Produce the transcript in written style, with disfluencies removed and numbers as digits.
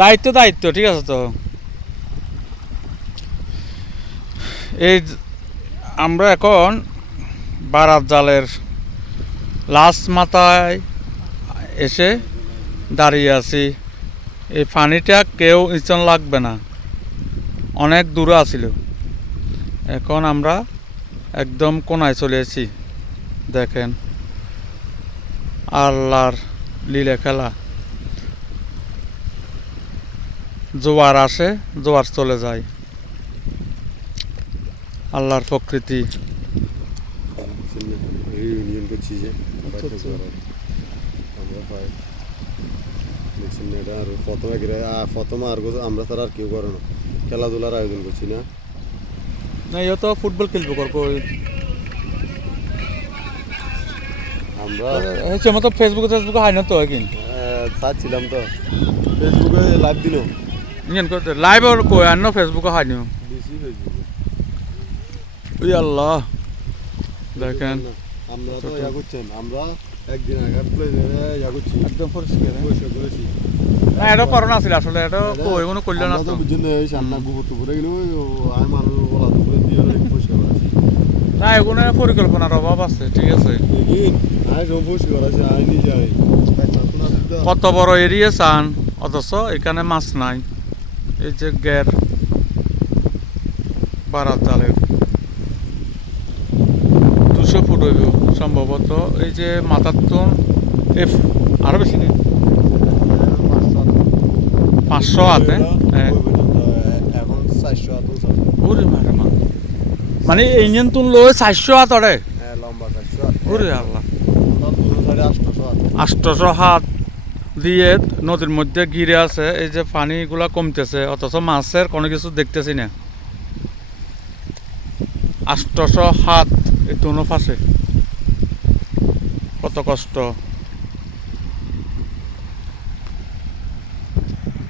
দায়িত্ব দায়িত্ব ঠিক আছে তো। এই আমরা এখন বারাত জালের লাস্ট মাথায় এসে দাঁড়িয়ে আছি। এই পানিটা কেউ ইচ্ছন লাগবে না, অনেক দূরে আছিল। এখন আমরা একদম কোনায় চলে এসেছি। দেখেন আল্লাহর লীলা খেলা, জোয়ার আসে জোয়ার চলে যায়, আল্লাহর প্রকৃতি। রিউনিয়ন করছি যে আর প্রথম আর আমরা তারা আর কেউ করে না, খেলাধুলার আয়োজন করছি না। না ইয়ে তো ফুটবল খেলবো করবো আমরা হচ্ছে মতো ফেসবুকে টেসবুকে হয় না তো একদিন চাচ্ছিলাম তো ফেসবুকে লাইভ দিল, ইঞ্জন করতে লাইভ আর কই আর না ফেসবুকে হয় না বেশি ফেসবুকে। ওই আল্লাহ দেখেন আমরা তো ইয়া করছেন, আমরা একদিন আগে ইয়া করছি, একদম পরিষ্কার। পরিষ্কার করেছি। না এটা করোনা ছিল আসলে, এটা কই কোনো করল না তো। বুঝছেন এই সান্না গোবর টুকুরে গেলে আমি মানুষ ওলা টুকুরে দিয়ে পরিষ্কার করেছি। না এগুলো পরিকল্পনার অভাব আছে, ঠিক আছে। কত বড় এরিয়া চান, অথচ এখানে মাছ নাই। এই যে গ্যার বারাত জালের 200 ফুট হইব সম্ভবত। এই যে মাথার তো আরো বেশি নেই, 500 হাতে। এখন 400 হাত ওরে মারে মা, মানে ইঞ্জিন তুললো 400 হাত ওরে, লম্বা 400 হাত। ওরে আল্লাহ, 800 800 হাত। হাত দিয়ে নদীর মধ্যে ঘিরে আছে। এই যে পানিগুলা কমতেছে, অথচ মাছের কোনো কিছু দেখতেছি না। 800 হাত এই দুনো পাশে, কত কষ্ট।